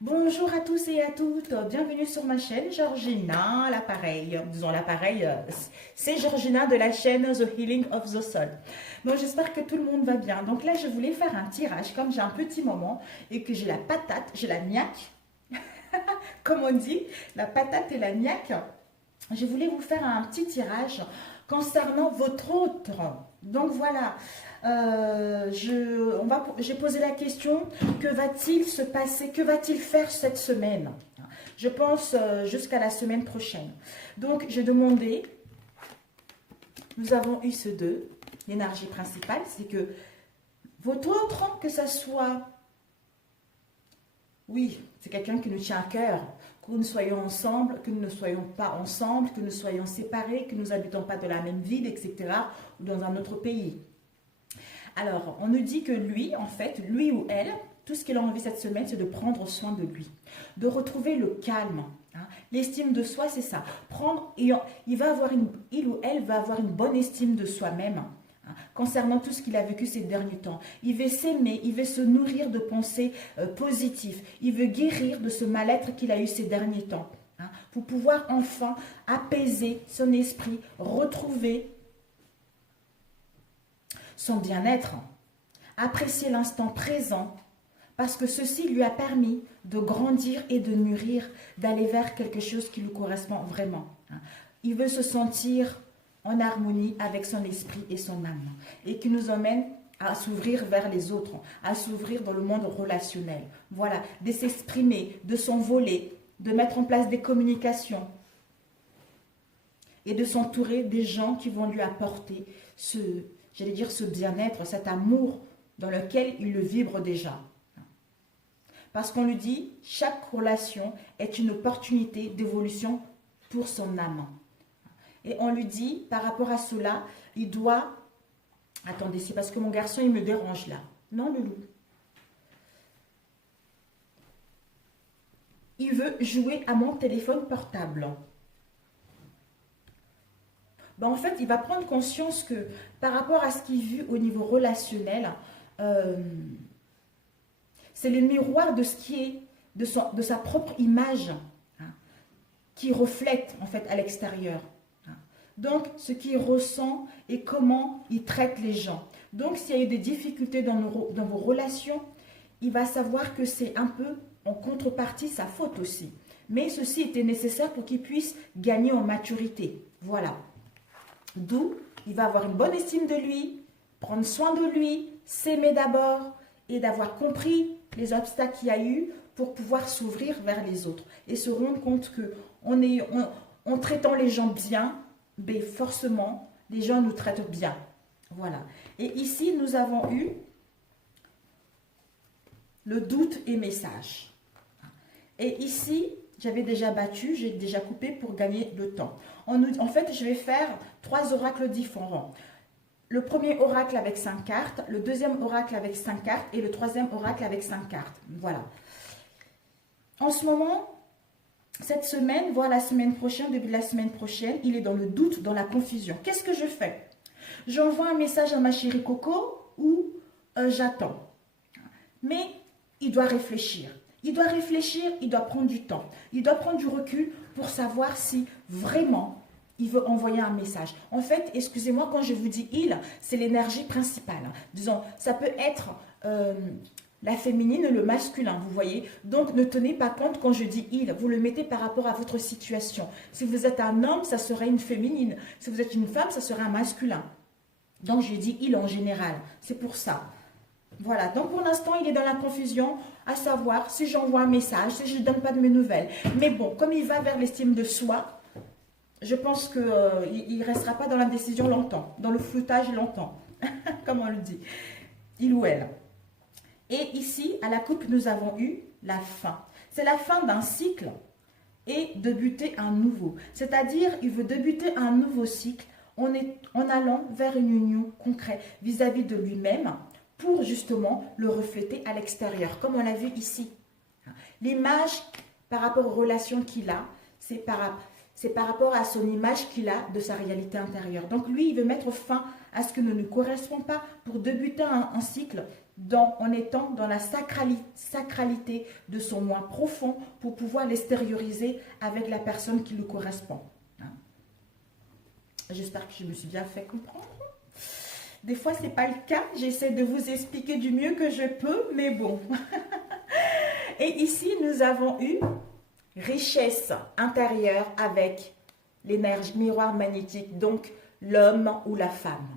Bonjour à tous et à toutes, bienvenue sur ma chaîne Georgina, l'appareil, disons l'appareil, c'est Georgina de la chaîne The Healing of the Soul. Bon, j'espère que tout le monde va bien. Donc là, je voulais faire un tirage, comme j'ai un petit moment et que j'ai la patate, j'ai la niaque, comme on dit, la patate et la niaque. Je voulais vous faire un petit tirage concernant votre autre. Donc voilà, j'ai posé la question, que va-t-il se passer, que va-t-il faire cette semaine? Je pense jusqu'à la semaine prochaine. Donc j'ai demandé, nous avons eu ce 2, l'énergie principale, c'est que votre autre, que ça soit, oui, c'est quelqu'un qui nous tient à cœur, que nous soyons ensemble, que nous ne soyons pas ensemble, que nous soyons séparés, que nous n'habitons pas dans la même ville, etc., ou dans un autre pays. Alors, on nous dit que lui, en fait, lui ou elle, tout ce qu'il a envie cette semaine, c'est de prendre soin de lui, de retrouver le calme. Hein. L'estime de soi, c'est ça. Il ou elle va avoir une bonne estime de soi-même. Hein, concernant tout ce qu'il a vécu ces derniers temps. Il veut s'aimer, il veut se nourrir de pensées positives, il veut guérir de ce mal-être qu'il a eu ces derniers temps. Hein, pour pouvoir enfin apaiser son esprit, retrouver son bien-être, apprécier l'instant présent, parce que ceci lui a permis de grandir et de mûrir, d'aller vers quelque chose qui lui correspond vraiment. Il veut se sentir en harmonie avec son esprit et son âme, et qui nous emmène à s'ouvrir vers les autres, à s'ouvrir dans le monde relationnel. Voilà, de s'exprimer, de s'envoler, de mettre en place des communications et de s'entourer des gens qui vont lui apporter ce bien-être, cet amour dans lequel il le vibre déjà. Parce qu'on lui dit, chaque relation est une opportunité d'évolution pour son âme. Et on lui dit, par rapport à cela, il doit... Attendez, c'est parce que mon garçon, il me dérange là. Non, le loup. Il veut jouer à mon téléphone portable. Ben, en fait, il va prendre conscience que par rapport à ce qu'il vit au niveau relationnel, c'est le miroir de ce qui est de sa propre image, hein, qui reflète en fait à l'extérieur. Hein. Donc, ce qu'il ressent et comment il traite les gens. Donc, s'il y a eu des difficultés dans vos relations, il va savoir que c'est un peu en contrepartie sa faute aussi. Mais ceci était nécessaire pour qu'il puisse gagner en maturité. Voilà. D'où il va avoir une bonne estime de lui, prendre soin de lui, s'aimer d'abord et d'avoir compris les obstacles qu'il y a eu pour pouvoir s'ouvrir vers les autres et se rendre compte que en traitant les gens bien, ben forcément, les gens nous traitent bien. Voilà. Et ici, nous avons eu le doute et message. Et ici, j'avais déjà battu, j'ai déjà coupé pour gagner le temps. En fait, je vais faire 3 oracles différents. Le premier oracle avec 5 cartes, le deuxième oracle avec 5 cartes et le troisième oracle avec 5 cartes. Voilà. En ce moment, cette semaine, voire la semaine prochaine, début de la semaine prochaine, il est dans le doute, dans la confusion. Qu'est-ce que je fais? J'envoie un message à ma chérie Coco ou j'attends. Mais il doit réfléchir. Il doit réfléchir, il doit prendre du temps. Il doit prendre du recul pour savoir si vraiment il veut envoyer un message. En fait, excusez-moi, quand je vous dis il, c'est l'énergie principale. Disons, ça peut être la féminine et le masculin, vous voyez. Donc, ne tenez pas compte quand je dis il. Vous le mettez par rapport à votre situation. Si vous êtes un homme, ça serait une féminine. Si vous êtes une femme, ça serait un masculin. Donc, je dis il en général. C'est pour ça. Voilà, donc pour l'instant, il est dans la confusion, à savoir si j'envoie un message, si je ne donne pas de mes nouvelles. Mais bon, comme il va vers l'estime de soi, je pense qu'il ne restera pas dans la décision longtemps, dans le floutage longtemps, comme on le dit, il ou elle. Et ici, à la coupe, nous avons eu la fin. C'est la fin d'un cycle et débuter un nouveau. C'est-à-dire, il veut débuter un nouveau cycle en allant vers une union concrète vis-à-vis de lui-même, pour justement le refléter à l'extérieur, comme on l'a vu ici. L'image par rapport aux relations qu'il a, c'est par rapport à son image qu'il a de sa réalité intérieure. Donc lui, il veut mettre fin à ce qui ne nous correspond pas pour débuter un cycle en étant dans la sacralité de son moi profond pour pouvoir l'extérioriser avec la personne qui lui correspond. Hein? J'espère que je me suis bien fait comprendre. Des fois, ce n'est pas le cas. J'essaie de vous expliquer du mieux que je peux, mais bon. Et ici, nous avons eu richesse intérieure avec l'énergie miroir magnétique, donc l'homme ou la femme.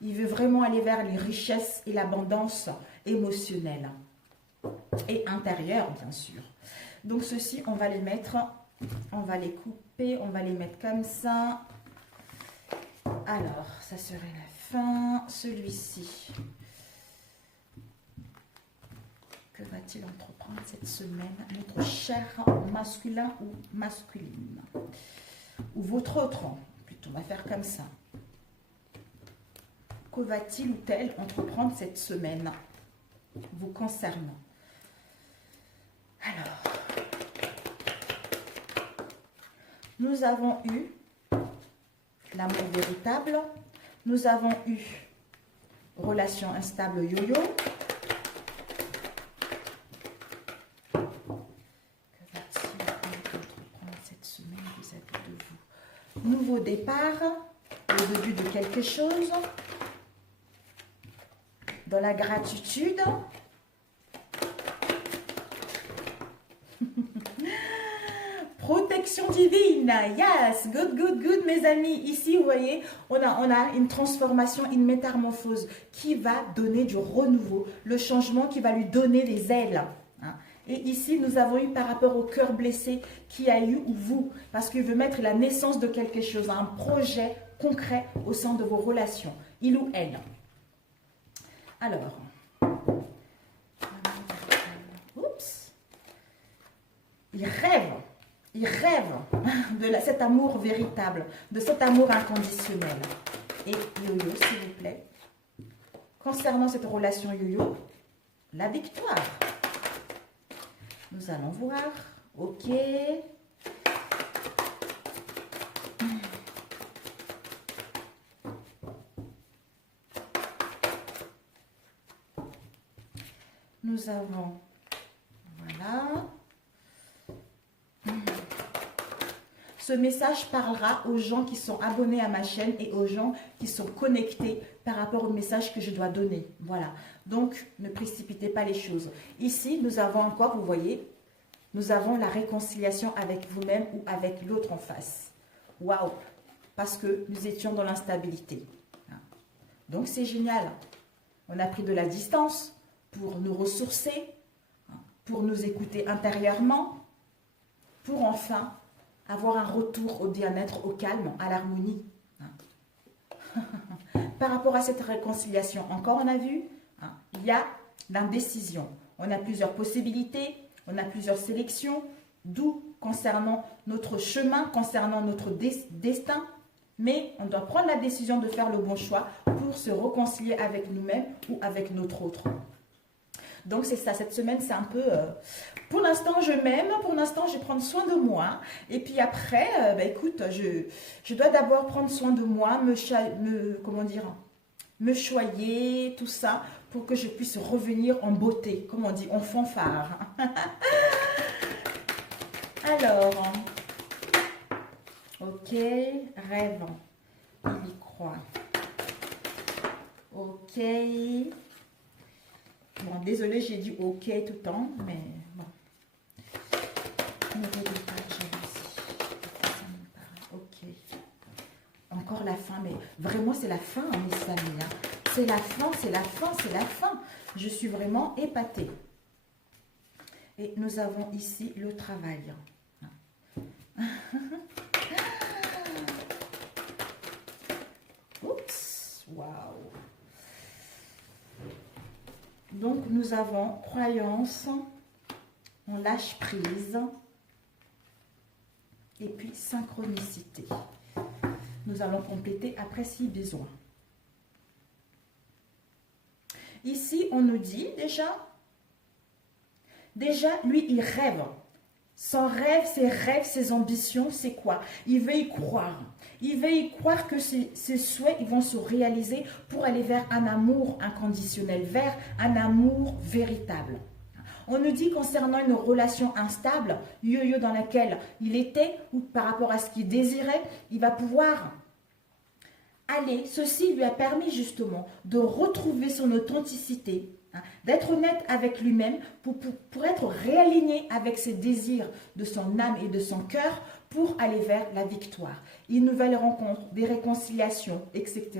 Il veut vraiment aller vers les richesses et l'abondance émotionnelle et intérieure, bien sûr. Donc, ceci, on va les mettre, on va les couper, on va les mettre comme ça. Alors, ça serait la fin. Celui-ci. Que va-t-il entreprendre cette semaine, notre cher masculin ou masculine? Ou votre autre, plutôt, on va faire comme ça. Que va-t-il ou elle entreprendre cette semaine vous concernant? Alors, nous avons eu l'amour véritable, nous avons eu relation instable yo-yo. Que va-t-il entreprendre cette semaine vis-à-vis de vous? Nouveau départ, le début de quelque chose. Dans la gratitude. Protection divine. Yes, good, good, good, mes amis. Ici, vous voyez, on a une transformation, une métamorphose qui va donner du renouveau, le changement qui va lui donner des ailes. Hein. Et ici, nous avons eu par rapport au cœur blessé qui a eu ou vous, parce qu'il veut mettre la naissance de quelque chose, un projet concret au sein de vos relations, il ou elle. Alors, oups, il rêve de cet amour véritable, de cet amour inconditionnel. Et yo-yo, s'il vous plaît, concernant cette relation yo-yo, la victoire. Nous allons voir, ok. Nous avons, voilà. Ce message parlera aux gens qui sont abonnés à ma chaîne et aux gens qui sont connectés par rapport au message que je dois donner. Voilà. Donc, ne précipitez pas les choses. Ici, nous avons encore, vous voyez, nous avons la réconciliation avec vous-même ou avec l'autre en face. Waouh! Parce que nous étions dans l'instabilité. Donc, c'est génial. On a pris de la distance pour nous ressourcer, pour nous écouter intérieurement, pour enfin avoir un retour au bien-être, au calme, à l'harmonie. Par rapport à cette réconciliation, encore on a vu, il y a l'indécision. On a plusieurs possibilités, on a plusieurs sélections, d'où concernant notre chemin, concernant notre destin, mais on doit prendre la décision de faire le bon choix pour se réconcilier avec nous-mêmes ou avec notre autre. Donc c'est ça, cette semaine c'est un peu, pour l'instant je m'aime, pour l'instant je vais prendre soin de moi. Et puis après, écoute, je dois d'abord prendre soin de moi, me choyer, tout ça, pour que je puisse revenir en beauté, comme on dit, en fanfare. Alors, ok, rêve, il y croit. Ok. Bon, désolée, j'ai dit ok tout le temps, mais bon. Ok. Encore la fin, mais vraiment c'est la fin, mes amis. Hein. C'est la fin, c'est la fin, c'est la fin. Je suis vraiment épatée. Et nous avons ici le travail. Oups, waouh. Donc, nous avons croyance, on lâche prise, et puis synchronicité. Nous allons compléter après si besoin. Ici, on nous dit déjà, lui, il rêve. Son rêve, ses ambitions, c'est quoi? Il veut y croire. Il va y croire que ses souhaits ils vont se réaliser pour aller vers un amour inconditionnel, vers un amour véritable. On nous dit concernant une relation instable, yo-yo dans laquelle il était, ou par rapport à ce qu'il désirait, il va pouvoir aller. Ceci lui a permis justement de retrouver son authenticité, d'être honnête avec lui-même pour être réaligné avec ses désirs de son âme et de son cœur pour aller vers la victoire. Une nouvelle rencontre, des réconciliations, etc.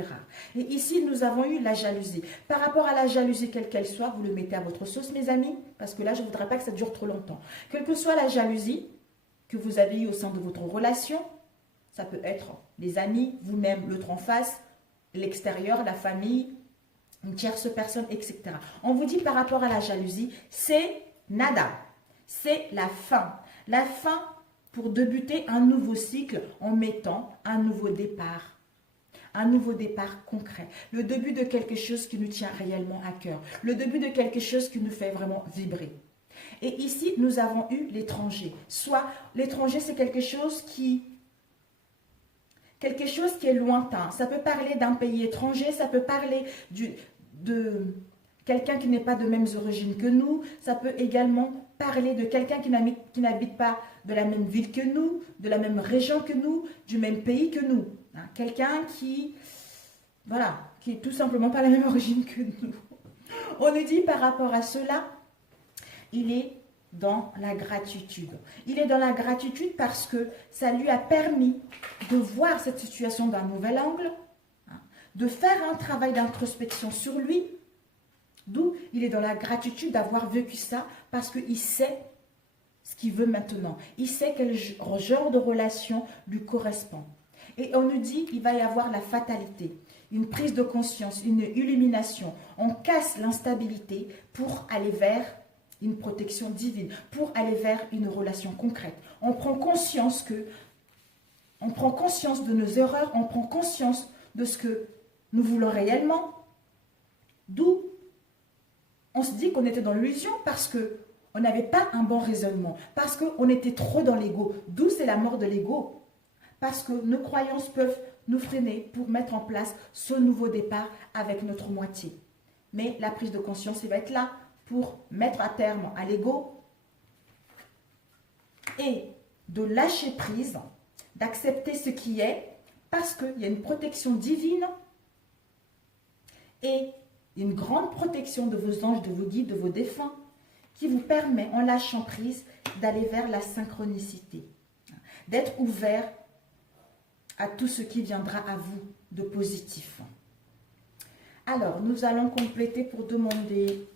Et ici, nous avons eu la jalousie. Par rapport à la jalousie, quelle qu'elle soit, vous le mettez à votre sauce, mes amis, parce que là, je ne voudrais pas que ça dure trop longtemps. Quelle que soit la jalousie que vous avez eue au sein de votre relation, ça peut être les amis, vous-même, l'autre en face, l'extérieur, la famille, une tierce personne, etc. On vous dit par rapport à la jalousie, c'est nada, c'est la fin. La fin pour débuter un nouveau cycle en mettant un nouveau départ concret. Le début de quelque chose qui nous tient réellement à cœur. Le début de quelque chose qui nous fait vraiment vibrer. Et ici, nous avons eu l'étranger. Soit l'étranger, c'est quelque chose qui est lointain. Ça peut parler d'un pays étranger, ça peut parler de quelqu'un qui n'est pas de mêmes origines que nous. Ça peut également parler de quelqu'un qui n'habite pas de la même ville que nous, de la même région que nous, du même pays que nous. Quelqu'un qui est tout simplement pas la même origine que nous. On nous dit par rapport à cela, il est dans la gratitude. Il est dans la gratitude parce que ça lui a permis de voir cette situation d'un nouvel angle, de faire un travail d'introspection sur lui, d'où il est dans la gratitude d'avoir vécu ça parce qu'il sait ce qu'il veut maintenant. Il sait quel genre de relation lui correspond. Et on nous dit qu'il va y avoir la fatalité, une prise de conscience, une illumination. On casse l'instabilité pour aller vers une protection divine, pour aller vers une relation concrète. On prend conscience de nos erreurs, on prend conscience de ce que nous voulons réellement, d'où on se dit qu'on était dans l'illusion parce qu'on n'avait pas un bon raisonnement, parce qu'on était trop dans l'ego, d'où c'est la mort de l'ego, parce que nos croyances peuvent nous freiner pour mettre en place ce nouveau départ avec notre moitié. Mais la prise de conscience, elle va être là pour mettre à terme à l'ego et de lâcher prise, d'accepter ce qui est, parce qu'il y a une protection divine et une grande protection de vos anges, de vos guides, de vos défunts, qui vous permet, en lâchant prise, d'aller vers la synchronicité, d'être ouvert à tout ce qui viendra à vous de positif. Alors, nous allons compléter pour demander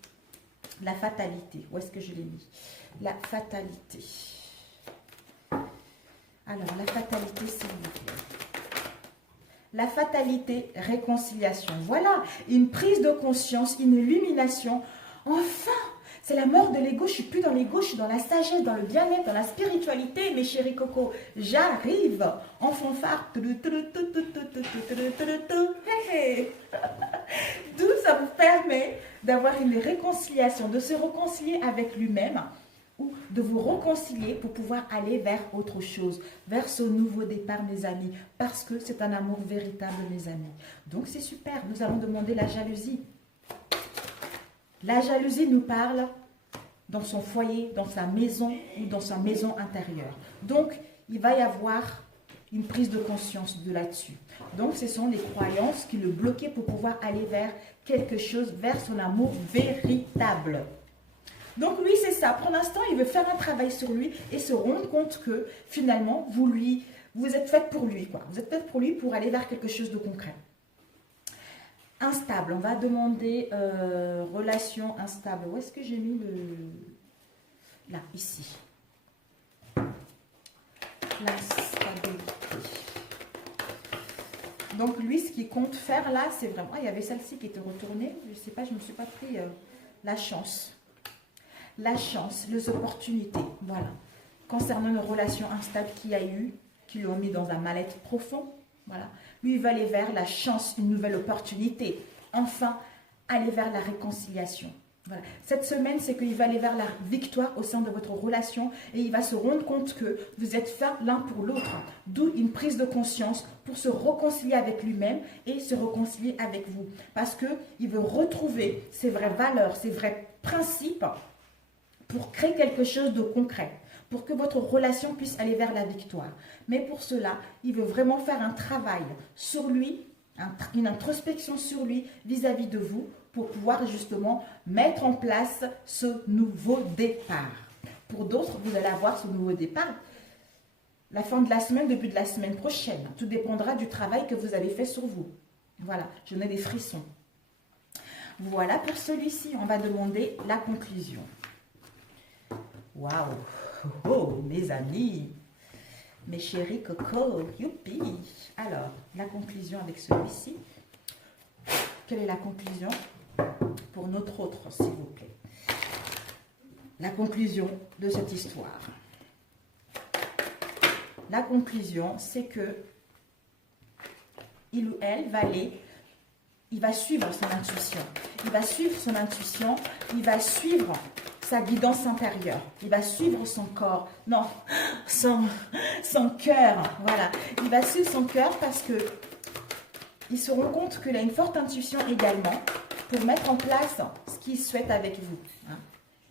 la fatalité. Où est-ce que je l'ai mis? La fatalité. Alors, la fatalité, s'il vous plaît. La fatalité, réconciliation. Voilà, une prise de conscience, une illumination. Enfin, c'est la mort de l'ego. Je ne suis plus dans l'ego, je suis dans la sagesse, dans le bien-être, dans la spiritualité, mes chéris cocos. J'arrive en fanfare. D'où ça vous permet d'avoir une réconciliation, de se réconcilier avec lui-même ou de vous réconcilier pour pouvoir aller vers autre chose, vers ce nouveau départ, mes amis, parce que c'est un amour véritable, mes amis. Donc, c'est super. Nous allons demander la jalousie. La jalousie nous parle dans son foyer, dans sa maison ou dans sa maison intérieure. Donc, il va y avoir une prise de conscience de là-dessus. Donc, ce sont les croyances qui le bloquaient pour pouvoir aller vers quelque chose, vers son amour véritable. Donc, lui, c'est ça. Pour l'instant, il veut faire un travail sur lui et se rendre compte que, finalement, vous êtes faite pour lui, quoi. Vous êtes faite pour lui pour aller vers quelque chose de concret. Instable. On va demander relation instable. Où est-ce que j'ai mis le... Là, ici. L'instabilité. Donc, lui, ce qu'il compte faire là, c'est vraiment... il y avait celle-ci qui était retournée. Je ne sais pas, je ne me suis pas pris la chance. La chance, les opportunités. Voilà. Concernant une relation instable qu'il y a eu, qui l'ont mis dans un mal-être profond. Voilà. Lui, il va aller vers la chance, une nouvelle opportunité. Enfin, aller vers la réconciliation. Voilà. Cette semaine, c'est qu'il va aller vers la victoire au sein de votre relation et il va se rendre compte que vous êtes faits l'un pour l'autre. D'où une prise de conscience pour se réconcilier avec lui-même et se réconcilier avec vous. Parce qu'il veut retrouver ses vraies valeurs, ses vrais principes pour créer quelque chose de concret, pour que votre relation puisse aller vers la victoire. Mais pour cela, il veut vraiment faire un travail sur lui, une introspection sur lui vis-à-vis de vous, pour pouvoir justement mettre en place ce nouveau départ. Pour d'autres, vous allez avoir ce nouveau départ la fin de la semaine, début de la semaine prochaine. Tout dépendra du travail que vous avez fait sur vous. Voilà, je n'ai des frissons. Voilà pour celui-ci, on va demander la conclusion. Waouh! Oh, mes amis, mes chéris coco, youpi! Alors, la conclusion avec celui-ci. Quelle est la conclusion? Pour notre autre, s'il vous plaît. La conclusion de cette histoire. La conclusion, c'est que il ou elle va aller, il va suivre son intuition. Il va suivre son intuition, il va suivre sa guidance intérieure. Il va suivre son corps. Non, son cœur. Voilà. Il va suivre son cœur parce que il se rend compte qu'il a une forte intuition également pour mettre en place ce qu'il souhaite avec vous. Hein.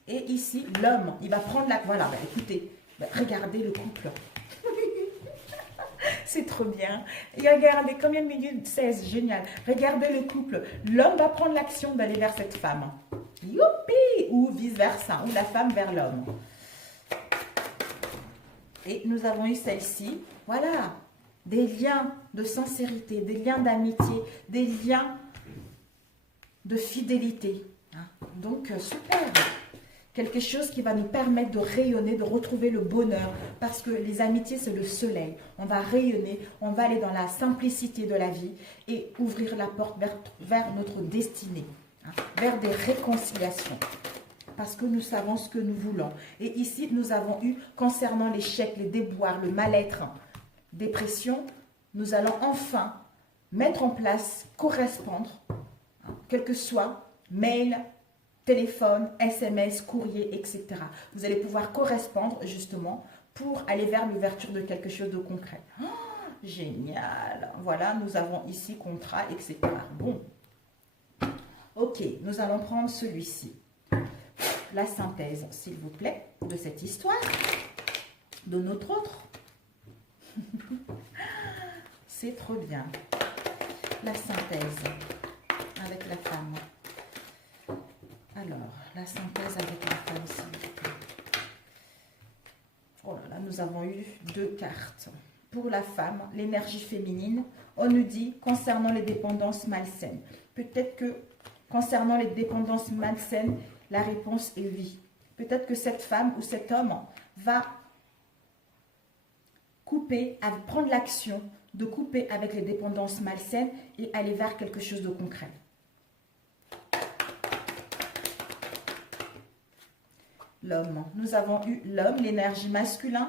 Et ici, l'homme, il va prendre la... Voilà, bah, écoutez, bah, regardez le couple. C'est trop bien. Et regardez, combien de minutes? 16, génial. Regardez le couple. L'homme va prendre l'action d'aller vers cette femme. Youpi! Ou vice-versa, ou la femme vers l'homme. Et nous avons eu celle-ci. Voilà. Des liens de sincérité, des liens d'amitié, des liens de fidélité. Donc, super. Quelque chose qui va nous permettre de rayonner, de retrouver le bonheur. Parce que les amitiés, c'est le soleil. On va rayonner, on va aller dans la simplicité de la vie et ouvrir la porte vers notre destinée, vers des réconciliations. Parce que nous savons ce que nous voulons. Et ici, nous avons eu, concernant l'échec, les déboires, le mal-être, dépression, nous allons enfin mettre en place, correspondre, quel que soit, mail, téléphone, SMS, courrier, etc. Vous allez pouvoir correspondre justement pour aller vers l'ouverture de quelque chose de concret. Oh, génial. Voilà, nous avons ici contrat, etc. Bon. Ok, nous allons prendre celui-ci. La synthèse, s'il vous plaît, de cette histoire, de notre autre. C'est trop bien. La synthèse avec la femme. Alors, la synthèse avec la femme, s'il vous plaît. Oh là là, nous avons eu 2 cartes. Pour la femme, l'énergie féminine, on nous dit concernant les dépendances malsaines. Peut-être que concernant les dépendances malsaines, la réponse est oui. Peut-être que cette femme ou cet homme va couper, prendre l'action de couper avec les dépendances malsaines et aller vers quelque chose de concret. L'homme. Nous avons eu l'homme, l'énergie masculine.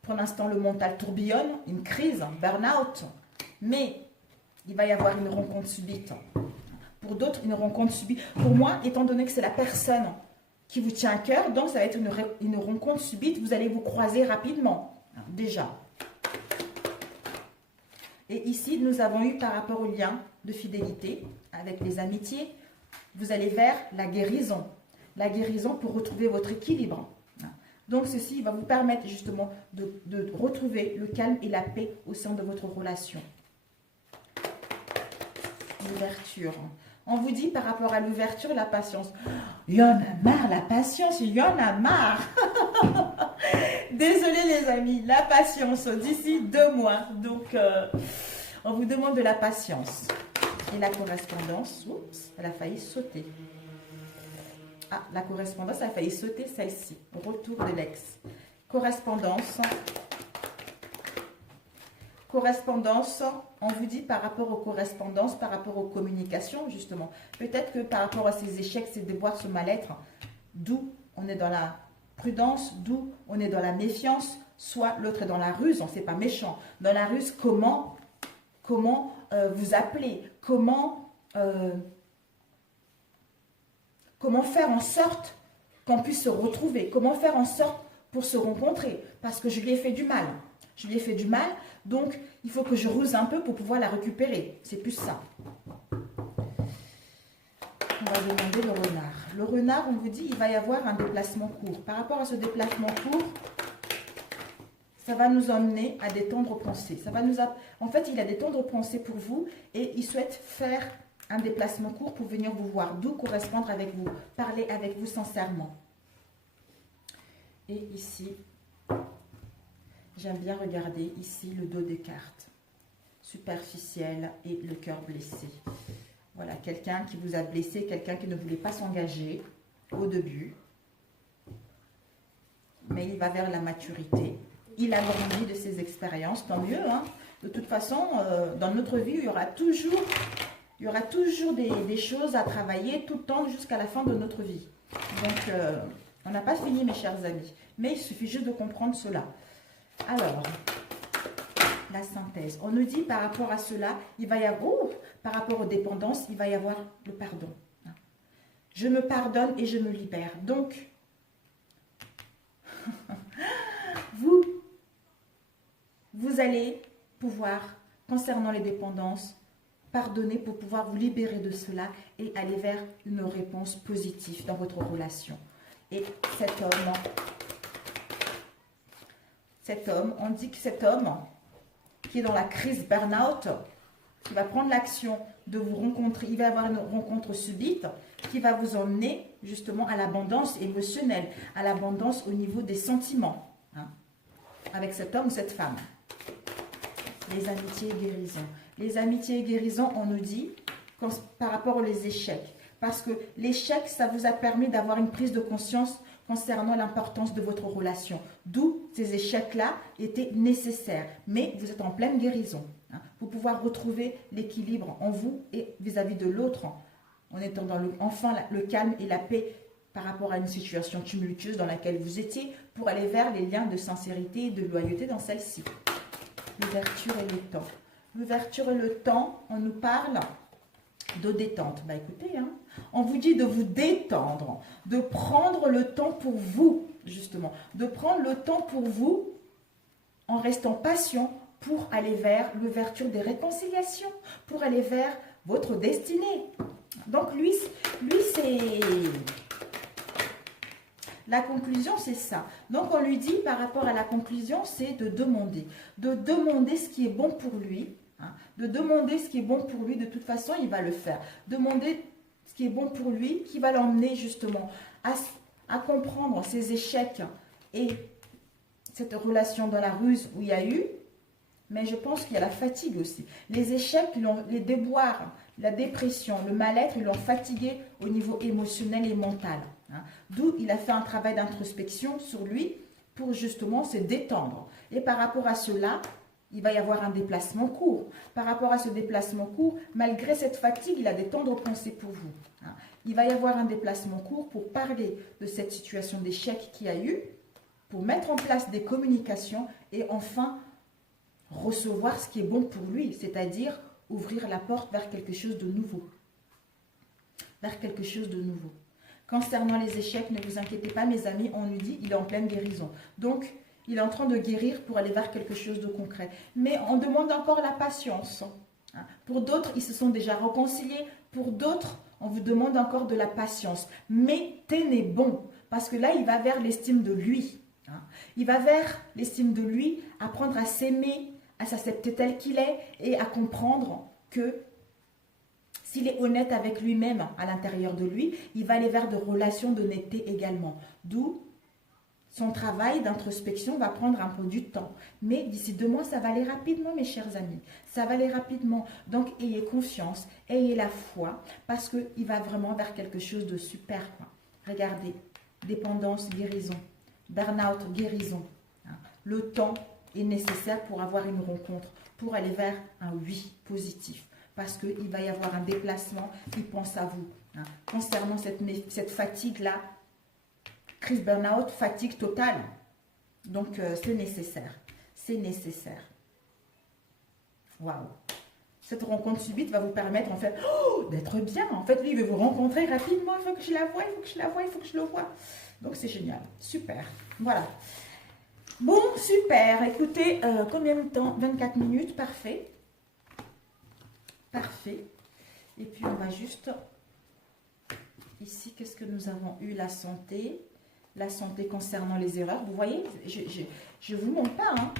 Pour l'instant, le mental tourbillonne, une crise, un burn-out. Mais il va y avoir une rencontre subite. Pour d'autres, une rencontre subite. Pour moi, étant donné que c'est la personne qui vous tient à cœur, donc ça va être une rencontre subite. Vous allez vous croiser rapidement, déjà. Et ici, nous avons eu par rapport au lien de fidélité avec les amitiés, vous allez vers la guérison. La guérison pour retrouver votre équilibre. Donc, ceci va vous permettre justement de retrouver le calme et la paix au sein de votre relation. L'ouverture. On vous dit par rapport à l'ouverture, la patience. Il y en a marre, la patience, il y en a marre. Désolé les amis, la patience d'ici 2 mois. Donc, on vous demande de la patience. Et la correspondance, oups, elle a failli sauter. Ah, la correspondance a failli sauter celle-ci. Retour de l'ex. Correspondance. Correspondance, on vous dit par rapport aux correspondances, par rapport aux communications, justement. Peut-être que par rapport à ces échecs, ces déboires, ce mal-être, d'où on est dans la prudence, d'où on est dans la méfiance, soit l'autre est dans la ruse, on ne sait pas méchant. Dans la ruse, comment vous appelez, comment Comment faire en sorte qu'on puisse se retrouver? Comment faire en sorte pour se rencontrer? Parce que je lui ai fait du mal. Je lui ai fait du mal, donc il faut que je ruse un peu pour pouvoir la récupérer. C'est plus ça. On va demander le renard. Le renard, on vous dit, il va y avoir un déplacement court. Par rapport à ce déplacement court, ça va nous emmener à des tendres pensées. En fait, il a des tendres pensées pour vous et il souhaite faire un déplacement court pour venir vous voir, d'où correspondre avec vous, parler avec vous sincèrement. Et ici, j'aime bien regarder ici le dos des cartes, superficiel et le cœur blessé. Voilà, quelqu'un qui vous a blessé, quelqu'un qui ne voulait pas s'engager au début, mais il va vers la maturité. Il a grandi de ses expériences, tant mieux. Hein. De toute façon, dans notre vie, il y aura toujours des choses à travailler tout le temps jusqu'à la fin de notre vie. Donc, on n'a pas fini, mes chers amis. Mais il suffit juste de comprendre cela. Alors, la synthèse. On nous dit par rapport à cela, il va y avoir, par rapport aux dépendances, il va y avoir le pardon. Je me pardonne et je me libère. Donc, vous allez pouvoir, concernant les dépendances, pardonner pour pouvoir vous libérer de cela et aller vers une réponse positive dans votre relation. Et cet homme, on dit que cet homme qui est dans la crise burn-out, qui va prendre l'action de vous rencontrer, il va avoir une rencontre subite qui va vous emmener justement à l'abondance émotionnelle, à l'abondance au niveau des sentiments, hein, avec cet homme ou cette femme. Les amitiés et guérisons. Les amitiés et guérisons, on nous dit, par rapport aux échecs, parce que l'échec, ça vous a permis d'avoir une prise de conscience concernant l'importance de votre relation. D'où ces échecs-là étaient nécessaires. Mais vous êtes en pleine guérison. Hein, pour pouvoir retrouver l'équilibre en vous et vis-à-vis de l'autre, en étant dans enfin le calme et la paix par rapport à une situation tumultueuse dans laquelle vous étiez, pour aller vers les liens de sincérité et de loyauté dans celle-ci. L'ouverture et le temps. L'ouverture et le temps, on nous parle de détente. Bah écoutez, hein, on vous dit de vous détendre, de prendre le temps pour vous, justement, de prendre le temps pour vous en restant patient pour aller vers l'ouverture des réconciliations, pour aller vers votre destinée. Donc lui c'est... La conclusion, c'est ça. Donc, on lui dit, par rapport à la conclusion, c'est de demander ce qui est bon pour lui, hein, de demander ce qui est bon pour lui. De toute façon, il va le faire. Demander ce qui est bon pour lui, qui va l'emmener justement à comprendre ses échecs et cette relation dans la ruse où il y a eu. Mais je pense qu'il y a la fatigue aussi. Les échecs, les déboires, la dépression, le mal-être, ils l'ont fatigué au niveau émotionnel et mental. Hein. D'où il a fait un travail d'introspection sur lui pour justement se détendre. Et par rapport à cela, il va y avoir un déplacement court. Par rapport à ce déplacement court, malgré cette fatigue, il a des tendres pensées pour vous. Hein. Il va y avoir un déplacement court pour parler de cette situation d'échec qu'il y a eu, pour mettre en place des communications et enfin recevoir ce qui est bon pour lui, c'est-à-dire ouvrir la porte vers quelque chose de nouveau. Vers quelque chose de nouveau. Concernant les échecs, ne vous inquiétez pas, mes amis, on lui dit il est en pleine guérison. Donc, il est en train de guérir pour aller vers quelque chose de concret. Mais on demande encore la patience. Pour d'autres, ils se sont déjà réconciliés. Pour d'autres, on vous demande encore de la patience. Mais tenez bon, parce que là, il va vers l'estime de lui. Il va vers l'estime de lui, apprendre à s'aimer, à s'accepter tel qu'il est et à comprendre que s'il est honnête avec lui-même à l'intérieur de lui, il va aller vers de relations d'honnêteté également. D'où son travail d'introspection va prendre un peu du temps. Mais d'ici 2 mois, ça va aller rapidement, mes chers amis. Ça va aller rapidement. Donc, ayez confiance, ayez la foi, parce qu'il va vraiment vers quelque chose de super. Regardez, dépendance, guérison. Burn-out, guérison. Le temps est nécessaire pour avoir une rencontre, pour aller vers un oui positif. Parce qu'il va y avoir un déplacement, il pense à vous. Concernant cette fatigue-là, crise burn-out, fatigue totale. Donc, c'est nécessaire. C'est nécessaire. Waouh! cette rencontre subite va vous permettre en fait d'être bien. En fait, lui, il veut vous rencontrer rapidement. Il faut que je la voie, il faut que je la voie, il faut que je le voie. Donc, c'est génial. Super. Voilà. Bon, super. Écoutez, combien de temps? 24 minutes. Parfait. Parfait. Et puis, on va juste... Ici, qu'est-ce que nous avons eu? La santé. La santé concernant les erreurs. Vous voyez, je ne vous montre pas, hein.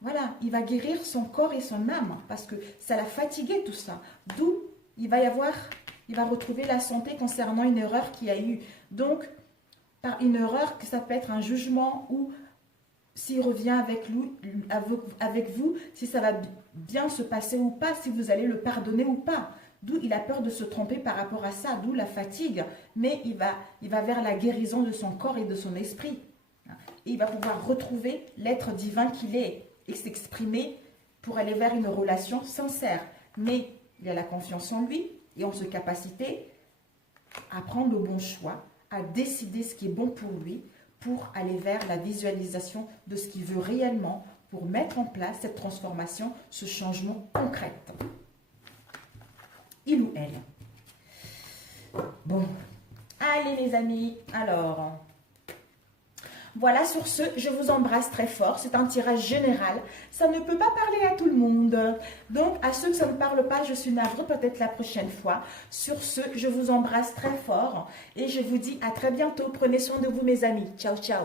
Voilà, il va guérir son corps et son âme parce que ça l'a fatigué tout ça. D'où il va retrouver la santé concernant une erreur qu'il a eue. Donc, par une erreur, que ça peut être un jugement ou s'il revient avec vous, si ça va bien se passer ou pas, si vous allez le pardonner ou pas. D'où il a peur de se tromper par rapport à ça, d'où la fatigue. Mais il va vers la guérison de son corps et de son esprit. Et il va pouvoir retrouver l'être divin qu'il est et s'exprimer pour aller vers une relation sincère. Mais il a la confiance en lui et en sa capacité à prendre le bon choix, à décider ce qui est bon pour lui, pour aller vers la visualisation de ce qu'il veut réellement, pour mettre en place cette transformation, ce changement concret. Il ou elle. Bon, allez les amis, alors... Voilà, sur ce, je vous embrasse très fort. C'est un tirage général. Ça ne peut pas parler à tout le monde. Donc, à ceux que ça ne parle pas, je suis navrée, peut-être la prochaine fois. Sur ce, je vous embrasse très fort et je vous dis à très bientôt. Prenez soin de vous, mes amis. Ciao, ciao.